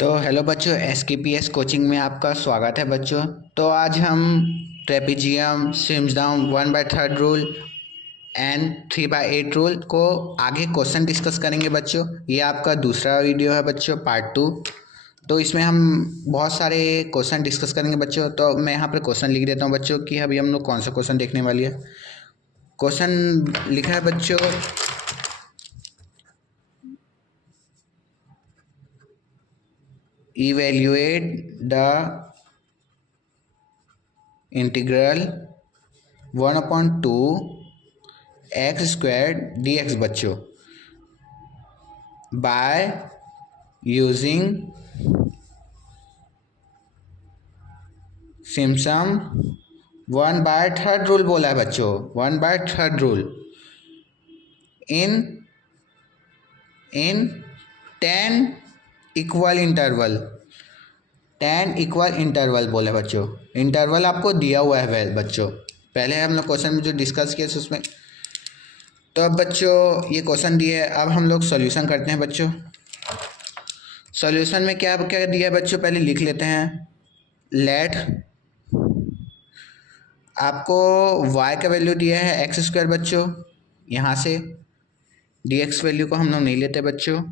तो हेलो बच्चों, SKPS coaching में आपका स्वागत है बच्चों। तो आज हम ट्रेपेजियम, सिम्सडाउन 1/3 रूल एंड 3/8 रूल को आगे क्वेश्चन डिस्कस करेंगे बच्चों। ये आपका दूसरा वीडियो है बच्चों, पार्ट 2। तो इसमें हम बहुत सारे क्वेश्चन डिस्कस करेंगे बच्चों। तो मैं यहाँ पर क्वेश्चन लिख देता हूँ बच्चों कि अभी हम लोग कौन सा क्वेश्चन देखने वाली है। क्वेश्चन लिखा है बच्चों, evaluate the integral 1/2 x squared dx बच्चों by using सिम्पसन 1/3 रूल बोला है बच्चों। 1/3 rule in 10 equal interval. 10 equal interval बोले बच्चों। इंटरवल आपको दिया हुआ है बच्चों, पहले हम लोग क्वेश्चन में जो डिस्कस किए उसमें। तो अब बच्चों ये क्वेश्चन दिए है, अब हम लोग सॉल्यूशन करते हैं बच्चों। सॉल्यूशन में क्या क्या दिया है बच्चों, पहले लिख लेते हैं। लेट आपको y का वैल्यू दिया है एक्स स्क्वायर बच्चों, यहाँ से dx वैल्यू को हम लोग नहीं लेते बच्चों।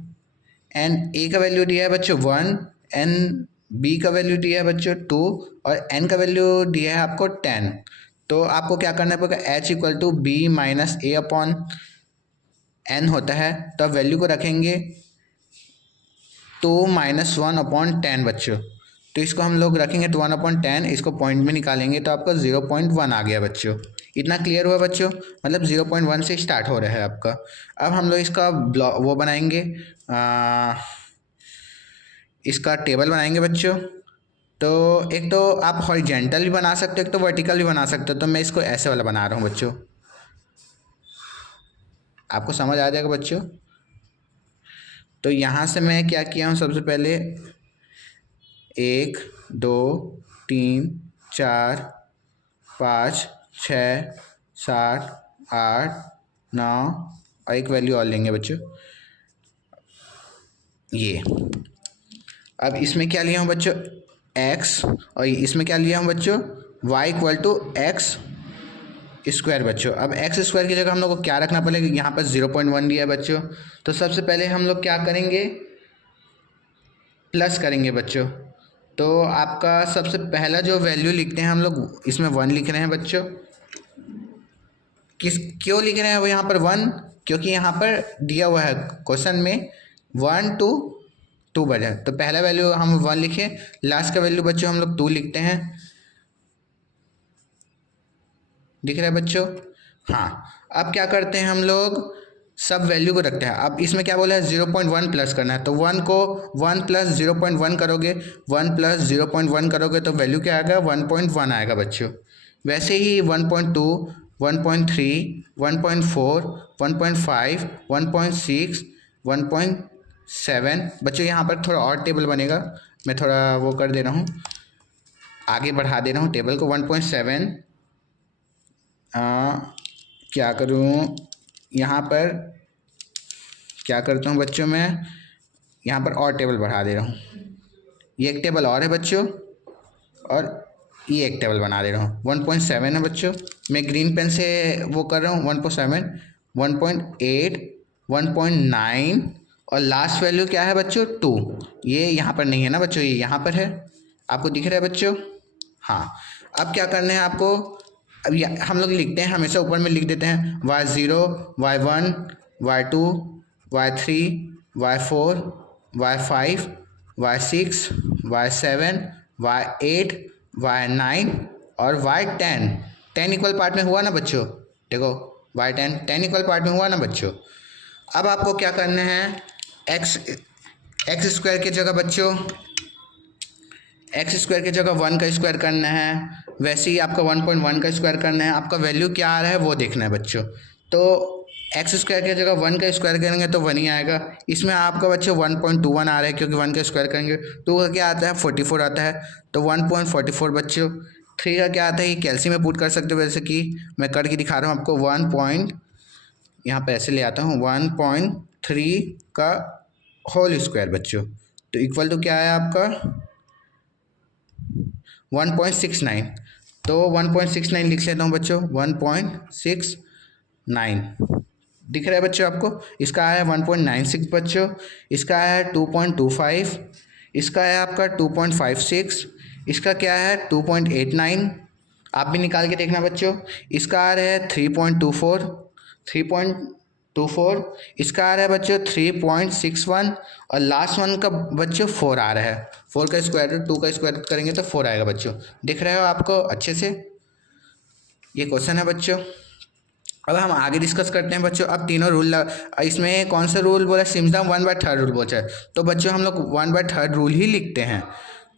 एंड a का वैल्यू दिया है बच्चों 1, एंड b का वैल्यू दिया है बच्चों 2, और n का वैल्यू दिया है आपको 10। तो आपको क्या करना पड़ेगा, h = b - a/n होता है। तो अब वैल्यू को रखेंगे 2 - 1/10 बच्चों। तो इसको हम लोग रखेंगे 1/10, इसको पॉइंट में निकालेंगे तो आपका 0.1 आ गया बच्चों। इतना क्लियर हुआ बच्चों, मतलब 0.1 से स्टार्ट हो रहा है आपका। अब हम लोग इसका वो बनाएंगे, इसका टेबल बनाएंगे बच्चों। तो एक तो आप हॉरिजेंटल भी बना सकते हो, एक तो वर्टिकल भी बना सकते हो। तो मैं इसको ऐसे वाला बना रहा हूँ बच्चों, आपको समझ आ जाएगा बच्चों। तो यहाँ से मैं क्या किया हूँ, सबसे पहले 1 2 3 4 5 6 7 8 9 और एक वैल्यू और लेंगे बच्चों ये। अब इसमें क्या लिया हूँ बच्चों, x, और इसमें क्या लिया हूँ बच्चों, y = x स्क्वायर बच्चों। अब x स्क्वायर की जगह हम लोग को क्या रखना पड़ेगा, यहाँ पर 0.1 दिया है बच्चों। तो सबसे पहले हम लोग क्या करेंगे, प्लस करेंगे बच्चों। तो आपका सबसे पहला जो वैल्यू लिखते हैं हम लोग, इसमें 1 लिख रहे हैं बच्चों। क्यों लिख रहे हैं वो यहाँ पर 1, क्योंकि यहाँ पर दिया हुआ है क्वेश्चन में 1 to 2 बचा। तो पहला वैल्यू हम 1 लिखे, लास्ट का वैल्यू बच्चों हम लोग 2 लिखते हैं। दिख रहा है बच्चों? हाँ। अब क्या करते हैं हम लोग, सब वैल्यू को रखते हैं। अब इसमें क्या बोला है, 0.1 प्लस करना है। तो 1 को 1 + 0.1 करोगे, 1 + 0.1 करोगे तो वैल्यू क्या आएगा, 1.1 आएगा बच्चों। वैसे ही 1.2 1.3 1.4 1.5 1.6 1.7 बच्चों। यहाँ पर थोड़ा और टेबल बनेगा, मैं थोड़ा वो कर दे रहा हूँ, आगे बढ़ा दे रहा हूँ टेबल को। 1.7 क्या करूँ, यहाँ पर क्या करता हूँ बच्चों, मैं यहाँ पर और टेबल बढ़ा दे रहा हूँ। ये एक टेबल और है बच्चों, और ये एक टेबल बना दे रहा हूँ। 1.7 है बच्चों, मैं ग्रीन पेन से वो कर रहा हूँ। 1.7 1.8 1.9 और लास्ट वैल्यू क्या है बच्चों, 2। ये यहाँ पर नहीं है ना बच्चों, ये यहाँ पर है, आपको दिख रहा है बच्चों? हाँ। अब क्या करना है आपको, अब हम लोग लिखते हैं, हमेशा ऊपर में लिख देते हैं y0 y1 y2 y3 y4 y5 y6 y7 y8 y9 और y10। 10 इक्वल पार्ट में हुआ ना बच्चों, देखो y10 10 इक्वल पार्ट में हुआ ना बच्चों। अब आपको क्या करना है, एक्स स्क्वायर की जगह बच्चों, एक्स स्क्वायर की जगह 1 का स्क्वायर करना है। वैसे ही आपका 1.1 का स्क्वायर करना है। आपका वैल्यू क्या आ रहा है वो देखना है बच्चों। तो एक्स स्क्वायर की जगह 1 का स्क्वायर करेंगे तो 1 ही आएगा। इसमें आपका बच्चों 1.21 आ रहा है, क्योंकि 1 का स्क्वायर करेंगे तो वो क्या आता है, 44 आता है। तो 1.44 बच्चों। 3 का क्या आता है, ये कैल्शियम में पुट कर सकते हो, जैसे कि मैं करके दिखा रहा हूँ आपको। 1 यहाँ पर ऐसे ले आता हूँ, 1.3 का होल स्क्वायर बच्चों। तो इक्वल टू क्या है आपका 1.69। तो 1.69 लिख लेता हूँ बच्चों, 1.69 दिख रहा है बच्चों आपको। इसका है 1.96 बच्चों, इसका है 2.25, इसका है आपका 2.56, इसका क्या है 2.89, आप भी निकाल के देखना बच्चों। इसका आ रहा है 3.24, इसका आ रहा है बच्चों 3.61, और लास्ट वन का बच्चों 4 आ रहा है। 4 का स्क्वायर रूट 2 का स्क्वायर रूट करेंगे तो 4 आएगा बच्चों। दिख रहा है आपको अच्छे से, ये क्वेश्चन है बच्चों। अब हम आगे डिस्कस करते हैं बच्चों। अब तीनों रूल इसमें कौन सा रूल बोला, सिम्स 1/3 रूल बोला है, तो बच्चों हम लोग 1/3 रूल ही लिखते हैं।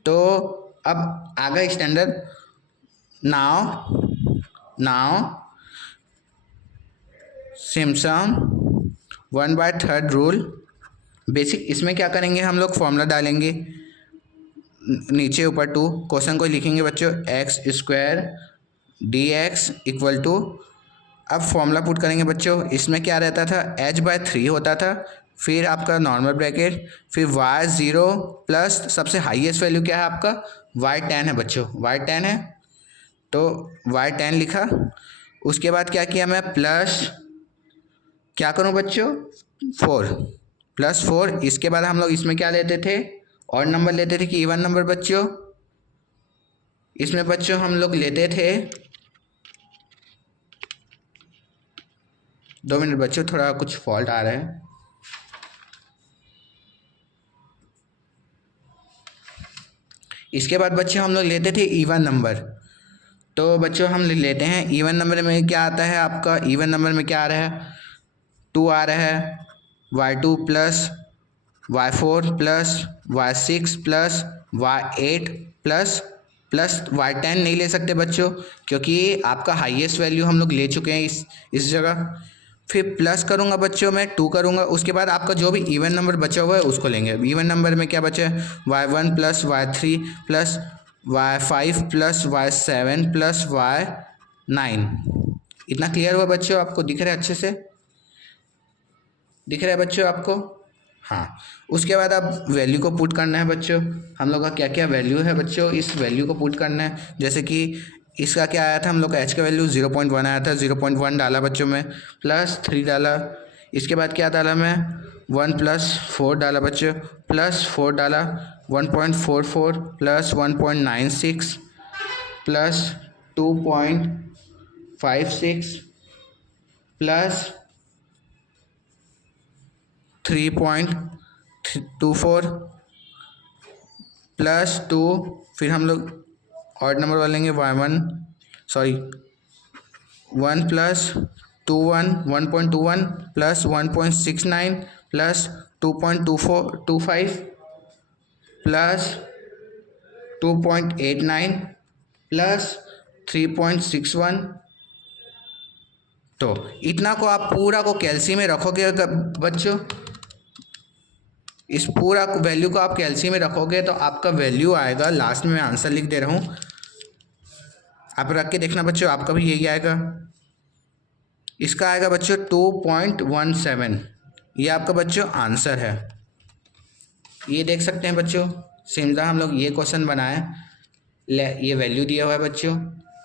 तो अब आगे standard now Simpson 1/3 rule basic. इसमें क्या करेंगे हम लोग, फॉर्मूला डालेंगे नीचे ऊपर 2, क्वेश्चन को लिखेंगे बच्चों x² dx इक्वल टू, अब फॉर्मूला पुट करेंगे बच्चों। इसमें क्या रहता था, h/3 होता था, फिर आपका नॉर्मल ब्रैकेट, फिर y0 प्लस सबसे हाईएस्ट वैल्यू क्या है आपका y10 है बच्चों, y10 है तो y10 लिखा। उसके बाद क्या किया मैं, प्लस क्या करूं बच्चों 4 प्लस 4। इसके बाद हम लोग इसमें क्या लेते थे, और नंबर लेते थे कि इवन नंबर बच्चों। इसमें बच्चों हम लोग लेते थे, 2 मिनट बच्चों, थोड़ा कुछ फॉल्ट आ रहा है। इसके बाद बच्चों हम लोग लेते थे इवन नंबर। तो बच्चों हम लेते हैं इवन नंबर में क्या आता है आपका, इवन नंबर में क्या आ रहा है 2 आ रहा है, y2 plus y4 plus y6 plus y8 plus y10 नहीं ले सकते बच्चों, क्योंकि आपका हाईएस्ट वैल्यू हम लोग ले चुके हैं इस जगह। फिर प्लस करूँगा बच्चों मैं 2 करूँगा, उसके बाद आपका जो भी इवन नंबर बचा हुआ है उसको लेंगे। इवन नंबर में क्या बचा है, y1 plus y3 plus y5 plus y7 plus y9। इतना क्लियर हुआ बच्चों, आपको दिख रहा है अच्छे से, दिख रहा है बच्चों आपको। हाँ, उसके बाद अब वैल्यू को पुट करना है बच्चों। हम लोग का क्या क्या वैल्यू है बच्चों, इस वैल्यू को पुट करना है। जैसे कि इसका क्या आया था, हम लोग का एच का वैल्यू 0.1 आया था, 0.1 डाला बच्चों में, प्लस 3 डाला। इसके बाद क्या डाला मैं 1 प्लस 4 डाला बच्चों, प्लस 4 डाला 1.44 प्लस 1.96 प्लस 2.56 प्लस 3.24 प्लस 2, फिर हम लोग ऑड नंबर वाले लेंगे 1 plus 1.21 plus 1.69 plus 2.25 plus 2.89 plus 3.61। तो इतना को आप पूरा को कैलसी में रखोगे बच्चों, इस पूरा वैल्यू को आप कैलसी में रखोगे तो आपका वैल्यू आएगा, लास्ट में मैं आंसर लिख दे रहा हूँ, आप रख के देखना बच्चों, आपका भी यही आएगा। इसका आएगा बच्चों 2.17, ये आपका बच्चों आंसर है। ये देख सकते हैं बच्चों, सिम्पल हम लोग ये क्वेश्चन बनाए, ये वैल्यू दिया हुआ है बच्चों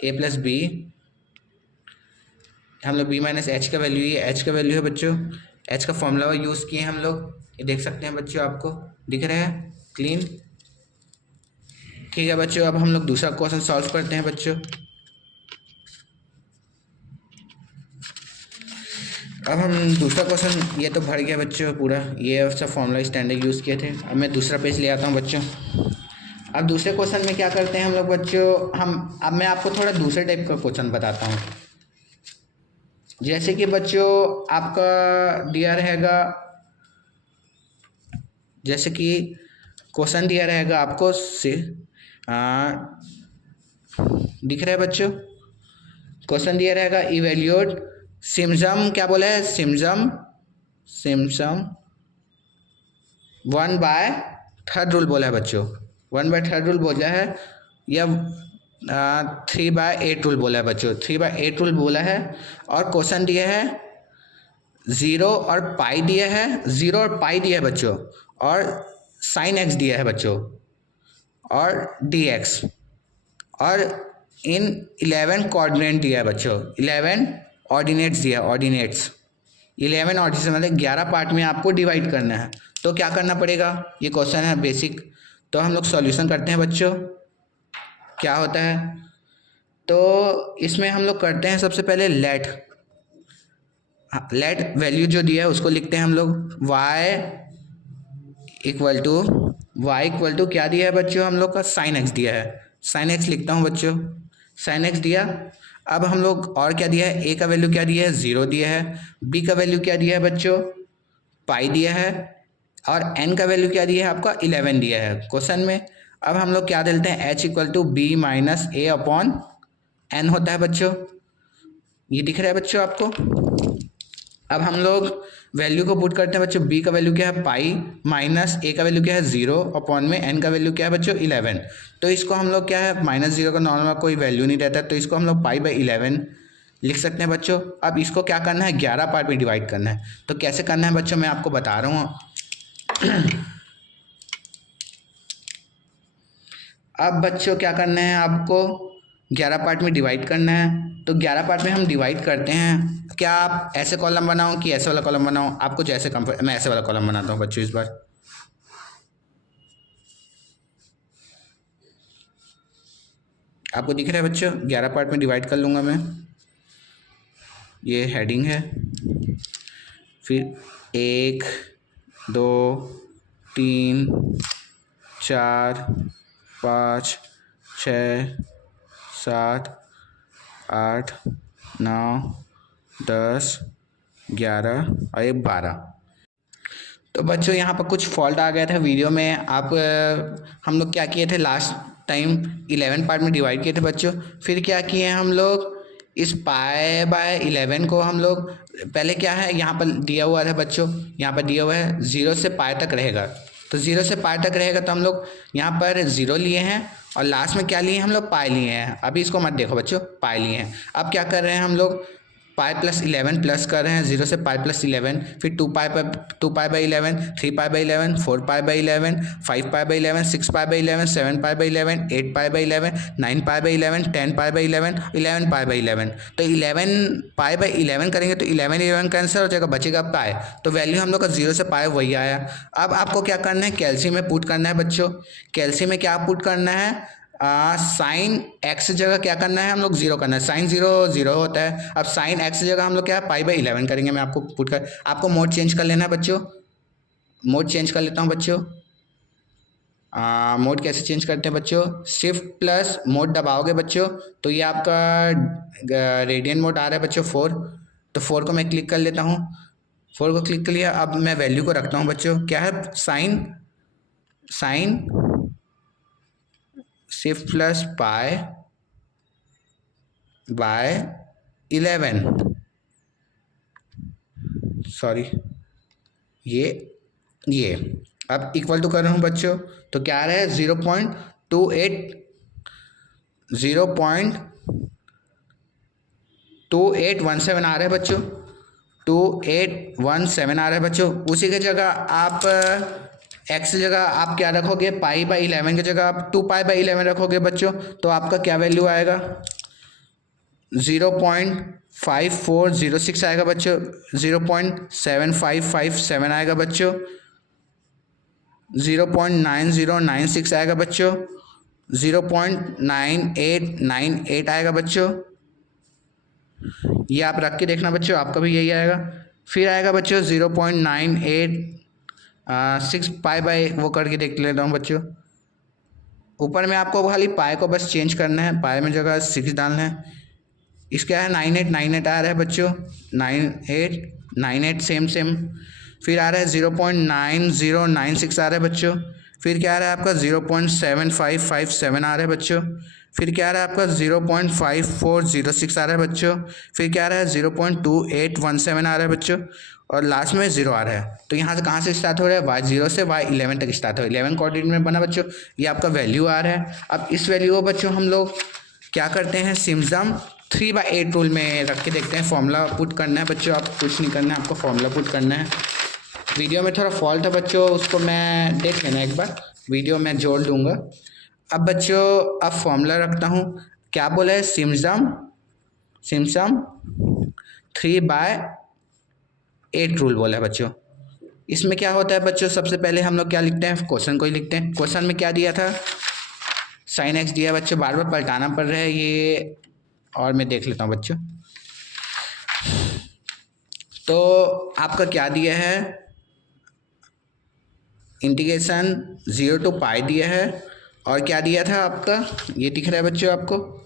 a प्लस बी, हम लोग b माइनस एच का वैल्यू, ये एच का वैल्यू है बच्चों, एच का फॉर्मूला यूज़ किए हम लोग, ये देख सकते हैं बच्चों, आपको दिख रहा है क्लीन। ठीक है बच्चों, अब हम लोग दूसरा क्वेश्चन सॉल्व करते हैं बच्चों। अब हम दूसरा क्वेश्चन, ये तो भर गया बच्चों पूरा, ये सब फॉर्मूला स्टैंडर्ड यूज़ किए थे। अब मैं दूसरा पेज ले आता हूँ बच्चों। अब दूसरे क्वेश्चन में क्या करते हैं हम लोग बच्चों, अब मैं आपको थोड़ा दूसरे टाइप का क्वेश्चन बताता हूँ। जैसे कि बच्चों आपका दिया रहेगा, जैसे कि क्वेश्चन दिया रहेगा आपको से दिख रहा है बच्चों, क्वेश्चन दिया रहेगा इवेल्यूएट सिम्पसन, क्या बोला है सिम्पसन 1/3 रूल बोला है बच्चों, 1/3 रूल बोला है, या 3/8 रूल बोला है बच्चों, 3/8 रूल बोला है। और क्वेश्चन दिया है 0 और पाई दिया है, 0 और पाई दिया है बच्चों, और साइन एक्स दिया है बच्चों और डी एक्स, और इन 11 कोऑर्डिनेट दिया है बच्चों, 11 ऑर्डिनेट्स दिया, ऑर्डिनेट्स 11 ऑर्डिनेट्स मतलब 11 पार्ट में आपको डिवाइड करना है। तो क्या करना पड़ेगा, ये क्वेश्चन है बेसिक, तो हम लोग सॉल्यूशन करते हैं बच्चों। क्या होता है, तो इसमें हम लोग करते हैं सबसे पहले लेट वैल्यू जो दिया है उसको लिखते हैं हम लोग y इक्वल टू क्या दिया है बच्चों, हम लोग का साइन एक्स दिया है, साइन एक्स लिखता हूँ बच्चों, साइन एक्स दिया। अब हम लोग और क्या दिया है, a का वैल्यू क्या दिया है, 0 दिया है, b का वैल्यू क्या दिया है बच्चों, पाई दिया है, और n का वैल्यू क्या दिया है आपका 11 दिया है क्वेश्चन में। अब हम लोग क्या देते हैं, h equal to b minus a upon n होता है बच्चों, ये दिख रहा है बच्चों आपको। अब हम लोग वैल्यू को पुट करते हैं बच्चों, b का वैल्यू क्या है पाई, माइनस a का वैल्यू क्या है 0 अपॉन में n का वैल्यू क्या है बच्चों 11। तो इसको हम लोग क्या है, -0 का नॉर्मल कोई वैल्यू नहीं रहता, तो इसको हम लोग पाई बाई 11 लिख सकते हैं बच्चों। अब इसको क्या करना है, 11 पार्ट में डिवाइड करना है। तो कैसे करना है बच्चों, मैं आपको बता रहा हूँ। अब बच्चों क्या करना है, आपको 11 पार्ट में डिवाइड करना है। तो 11 पार्ट में हम डिवाइड करते हैं, क्या आप ऐसे कॉलम बनाओ कि ऐसे वाला कॉलम बनाओ, आपको जैसे कंफर्ट, मैं ऐसे वाला कॉलम बनाता हूँ बच्चों। इस बार आपको दिख रहा है बच्चों, 11 पार्ट में डिवाइड कर लूँगा मैं, ये हेडिंग है, फिर 1 2 3 4 5 6 7 8 9 10 11 और ये 12। तो बच्चों यहाँ पर कुछ फॉल्ट आ गया था वीडियो में। आप हम लोग क्या किए थे लास्ट टाइम, 11 पार्ट में डिवाइड किए थे बच्चों। फिर क्या किए हम लोग, इस पाई बाय 11 को हम लोग पहले क्या है, यहाँ पर दिया हुआ है बच्चों, यहाँ पर दिया हुआ है 0 से पाई तक रहेगा, तो 0 से पाई तक रहेगा, तो हम लोग यहाँ पर 0 लिए हैं और लास्ट में क्या लिए हैं हम लोग, पाई लिए हैं। अभी इसको मत देखो बच्चों, पाई लिए हैं। अब क्या कर रहे हैं हम लोग, पाई प्लस 11 प्लस कर रहे हैं, 0 से पाई प्लस 11, फिर 2 pi by 11, 3 pi by 11, 4 pi by 11, 5 pi by 11, 6 pi by 11, 7 pi by 11, 8 pi by 11, 9 pi by 11, 10 pi by 11, 11 pi by 11। तो 11 पाई बाई 11 करेंगे तो 11 कैंसिल हो जाएगा, बचेगा पाई। तो वैल्यू हम लोग का 0 से पाई वही आया। अब आपको क्या करना है, कैल्शियम में पुट करना है बच्चों। कैल्शियम में क्या पुट करना है, साइन एक्स जगह क्या करना है हम लोग, 0 करना है, साइन 0 होता है। अब साइन एक्स जगह हम लोग क्या है, पाई बाई 11 करेंगे। मैं आपको पुट कर, आपको मोड चेंज कर लेना है बच्चों, मोड चेंज कर लेता हूँ बच्चों। मोड कैसे चेंज करते हैं बच्चों, शिफ्ट प्लस मोड दबाओगे बच्चों तो ये आपका रेडियन मोड आ रहा है बच्चों 4। तो 4 को मैं क्लिक कर लेता हूँ, 4 को क्लिक कर लिया। अब मैं वैल्यू को रखता हूँ बच्चों, क्या है, sine shift plus pi by 11, sorry ये अब इक्वल टू कर रहा हूँ बच्चों, तो क्या आ रहा है 0.2817 आ रहा है बच्चों, 2817 आ रहा है बच्चों। उसी की जगह आप एक्स जगह आप क्या रखोगे, पाई बाई 11 की जगह आप 2 पाई बाई 11 रखोगे बच्चों, तो आपका क्या वैल्यू आएगा, 0.5406 आएगा बच्चों, 0.7557 आएगा बच्चों, 0.9096 आएगा बच्चों, 0.9898 आएगा बच्चों। ये आप रख के देखना बच्चों, आपका भी यही आएगा। फिर आएगा बच्चों 0.986 पाई बाई, वो करके देख लेता हूँ बच्चों। ऊपर में आपको खाली पाई को बस चेंज करना है, पाई में जगह 6 डालना है। इसका है 9898 आ रहा है बच्चों, 9898 सेम। फिर आ रहा है 0.9096 आ रहा है बच्चों। फिर क्या आ रहा है आपका 0.7557 आ रहा है बच्चों। फिर क्या आ रहा है आपका 0.5406 आ रहा है बच्चों। फिर क्या आ रहा है 0.2817 आ रहा है बच्चों, और लास्ट में 0 आ रहा है। तो यहाँ से कहाँ से स्टार्ट हो रहा है, y0 से y11 तक स्टार्ट हो रहा है, 11 कोऑर्डिनेट में बना बच्चों। ये आपका वैल्यू आ रहा है। अब इस वैल्यू को बच्चों हम लोग क्या करते हैं, सिम्सम 3/8 रूल में रख के देखते हैं। फॉर्मूला पुट करना है बच्चों, आप कुछ नहीं करना है, आपको फॉर्मूला पुट करना है। वीडियो में थोड़ा फॉल्ट है बच्चों, उसको मैं देख लेना एक बार, वीडियो में जोड़ दूँगा। अब बच्चों अब फॉर्मूला रखता हूँ, क्या बोला है, सिम्पसन 3/8 रूल बोला है बच्चों। इसमें क्या होता है बच्चों, सबसे पहले हम लोग क्या लिखते हैं, क्वेश्चन को ही लिखते हैं। क्वेश्चन में क्या दिया था, साइन एक्स दिया बच्चों, बार बार पलटाना पड़ रहा है ये, और मैं देख लेता हूँ बच्चों। तो आपका क्या दिया है, इंटीग्रेशन 0 to पाई दिया है, और क्या दिया था आपका, ये दिख रहा है बच्चों आपको,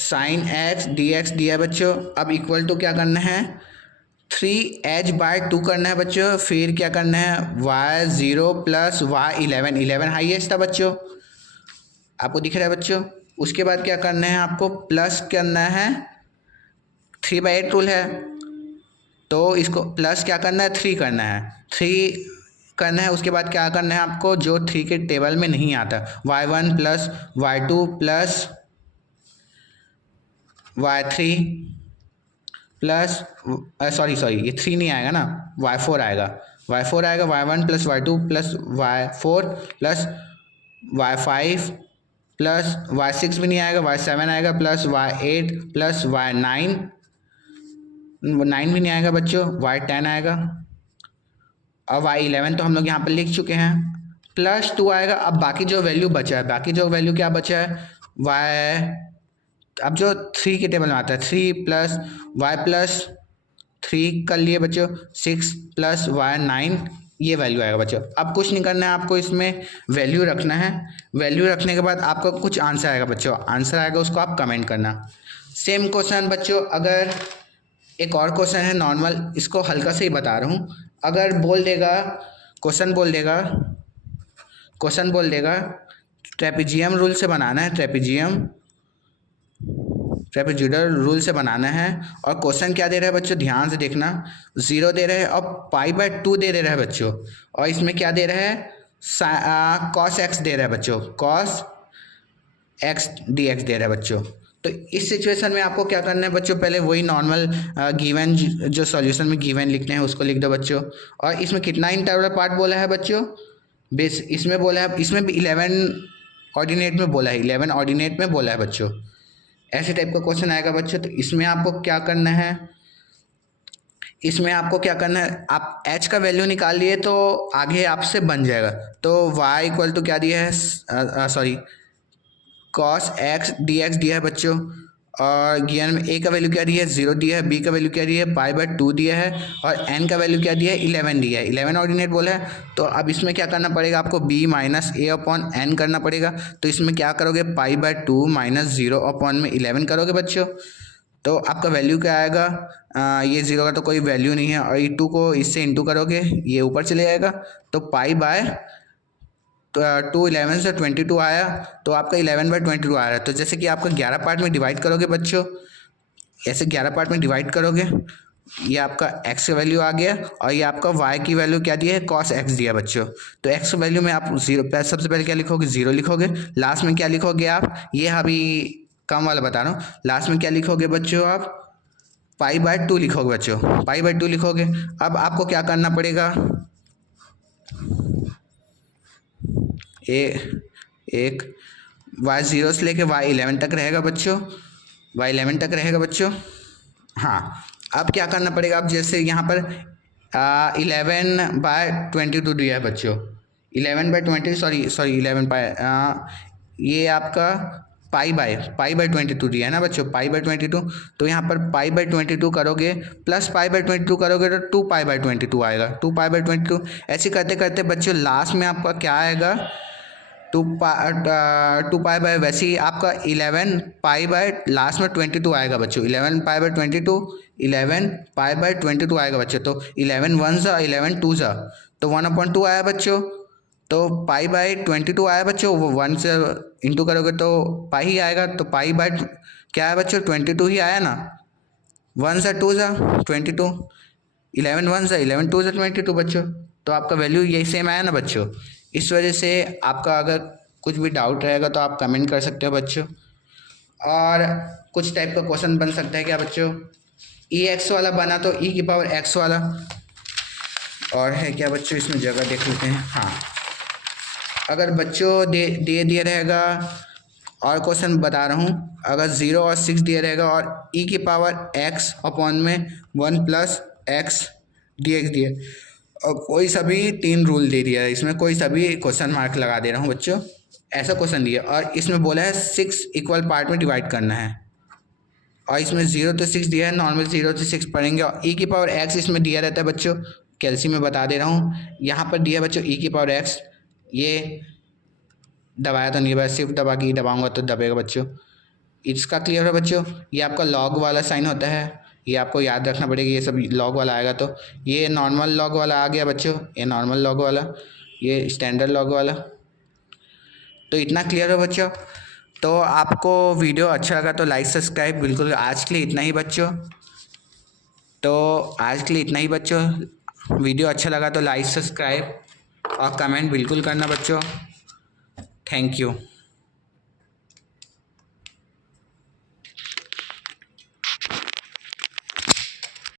साइन एक्स डी एक्स दिया है बच्चों। अब इक्वल टू क्या करना है, 3h/2 करना है बच्चों, फिर क्या करना है, y0 + y11 हाईएस्ट था बच्चों, आपको दिख रहा है बच्चों। उसके बाद क्या करना है, आपको प्लस करना है, 3/8 रूल है तो इसको प्लस क्या करना है, 3 करना है, 3 करना है। उसके बाद क्या करना है आपको, जो 3 के टेबल में नहीं आता, y1 + y2 + y3 plus sorry ये 3 नहीं आएगा ना, y4 आएगा, y1 + y2 + y4 + y5 + y6 भी नहीं आएगा, y7 आएगा, प्लस y8 + y9 9 भी नहीं आएगा बच्चों, y10 आएगा, और y11 तो हम लोग यहाँ पर लिख चुके हैं, +2 आएगा। अब बाकी जो वैल्यू बचा है, बाकी जो वैल्यू क्या बचा है, y, अब जो 3 के टेबल में आता है, 3 + y+3 कर लिए बच्चों, 6 + y9, ये वैल्यू आएगा बच्चों। अब कुछ नहीं करना है आपको, इसमें वैल्यू रखना है, वैल्यू रखने के बाद आपका कुछ आंसर आएगा बच्चों, आंसर आएगा उसको आप कमेंट करना। सेम क्वेश्चन बच्चों, अगर एक और क्वेश्चन है नॉर्मल, इसको हल्का से ही बता रहा हूँ, अगर बोल देगा, क्वेश्चन बोल देगा ट्रेपेजियम रूल से बनाना है, ट्रेपेजॉइडल रूल से बनाना है, और क्वेश्चन क्या दे रहा है बच्चों, ध्यान से देखना, 0 दे रहे हैं और π/2 दे रहा है बच्चों, और इसमें क्या दे रहा है, cos x दे रहा है बच्चों, cos x dx दे रहा है बच्चों। तो इस सिचुएशन में आपको क्या करना है बच्चों, पहले वही नॉर्मल गिवन जो सॉल्यूशन में गिवन लिखते हैं उसको लिख दो बच्चों। और इसमें कितना इंटरवल पार्ट बोला है बच्चों, बेस इसमें बोला है, इसमें भी 11 ऑर्डिनेट में बोला है, 11 ऑर्डिनेट में बोला है बच्चों। ऐसे टाइप का क्वेश्चन आएगा बच्चों। तो इसमें आपको क्या करना है, आप h का वैल्यू निकाल लिए तो आगे आपसे बन जाएगा। तो y = क्या दिया है, cos x dx दिया है बच्चों, और गिवन में a का वैल्यू क्या दिया है, 0 दिया है, b का वैल्यू क्या दिया है, π/2 दिया है, और n का वैल्यू क्या दिया है, 11 दिया है, 11 ऑर्डिनेट बोला है। तो अब इसमें क्या करना पड़ेगा आपको, b - a/n करना पड़ेगा। तो इसमें क्या करोगे, π/2 - 0/11 करोगे बच्चों, तो आपका वैल्यू क्या आएगा, ये 0 का तो कोई वैल्यू नहीं है, और ये 2 को इससे इंटू करोगे, ये ऊपर चले जाएगा, तो π/2 11 से 22 आया, तो आपका 11/22 आ रहा है। तो जैसे कि आपका 11 पार्ट में डिवाइड करोगे बच्चों, ऐसे 11 पार्ट में डिवाइड करोगे, ये आपका x का वैल्यू आ गया, और ये आपका y की वैल्यू क्या दिया है, cos x दिया बच्चों। तो x वैल्यू में आप 0, सबसे पहले क्या लिखोगे, 0 लिखोगे, लास्ट में क्या लिखोगे आप, ये अभी कम वाला बता रहा हूँ, लास्ट में क्या लिखोगे बच्चों, आप π/2 लिखोगे बच्चों, π/2 लिखोगे। अब आपको क्या करना पड़ेगा, एक y0 से लेके y11 तक रहेगा बच्चों, y11 तक रहेगा बच्चों। हाँ, अब क्या करना पड़ेगा, अब जैसे यहाँ पर 11/22 दिया है बच्चों, 11/20 ये आपका π/22 दिया है ना बच्चों, π/22। तो यहाँ पर π/22 करोगे, प्लस π/22 करोगे तो 2π/22 आएगा, 2π/22। ऐसे करते करते बच्चों लास्ट में आपका क्या आएगा, 2π वैसे ही आपका 11π लास्ट में 22 आएगा बच्चों, 11π/22 आएगा बच्चों। तो 11 1 11 2 तो 1/2 आया बच्चों। तो π/22 आया बच्चों, वो 1 से इंटू करोगे तो पाई ही आएगा। तो क्या है बच्चों, 22 ही आया ना, 1 से 2 22, 11 1 11 2 22 बच्चों। तो आपका वैल्यू यही सेम आया ना बच्चों। इस वजह से आपका अगर कुछ भी डाउट रहेगा तो आप कमेंट कर सकते हो बच्चों। और कुछ टाइप का क्वेश्चन बन सकता है क्या बच्चों, EX वाला बना तो E की पावर X वाला, और है क्या बच्चों, इसमें जगह देख लेते हैं। हाँ, अगर बच्चों दे दिया रहेगा, और क्वेश्चन बता रहा हूँ, अगर 0 और 6 दिया रहेगा और ई की पावर x अपॉन में 1 प्लस एक्स डी एक्स दिए, और कोई सा भी 3 रूल दे दिया है, इसमें कोई सा भी क्वेश्चन मार्क लगा दे रहा हूँ बच्चों, ऐसा क्वेश्चन दिया, और इसमें बोला है 6 इक्वल पार्ट में डिवाइड करना है, और इसमें 0 to 6 दिया है, नॉर्मल 0 to 6 पढ़ेंगे, और ई की पावर x इसमें दिया रहता है बच्चों, कैल्शियम में बता दे रहा हूँ, यहाँ पर दिया है बच्चों ई की पावर x, ये दबाया तो नहीं, बस सिर्फ दबा के दबाऊंगा तो दबेगा बच्चों। इसका क्लियर है बच्चों, ये आपका लॉग वाला साइन होता है, ये आपको याद रखना पड़ेगा, ये सब लॉग वाला आएगा, तो ये नॉर्मल लॉग वाला आ गया बच्चों, ये नॉर्मल लॉग वाला, ये स्टैंडर्ड लॉग वाला। तो इतना क्लियर है बच्चों। तो आपको वीडियो अच्छा लगा तो लाइक सब्सक्राइब बिल्कुल। आज के लिए इतना ही बच्चों, वीडियो अच्छा लगा तो लाइक सब्सक्राइब और कमेंट बिल्कुल करना बच्चों। Thank you.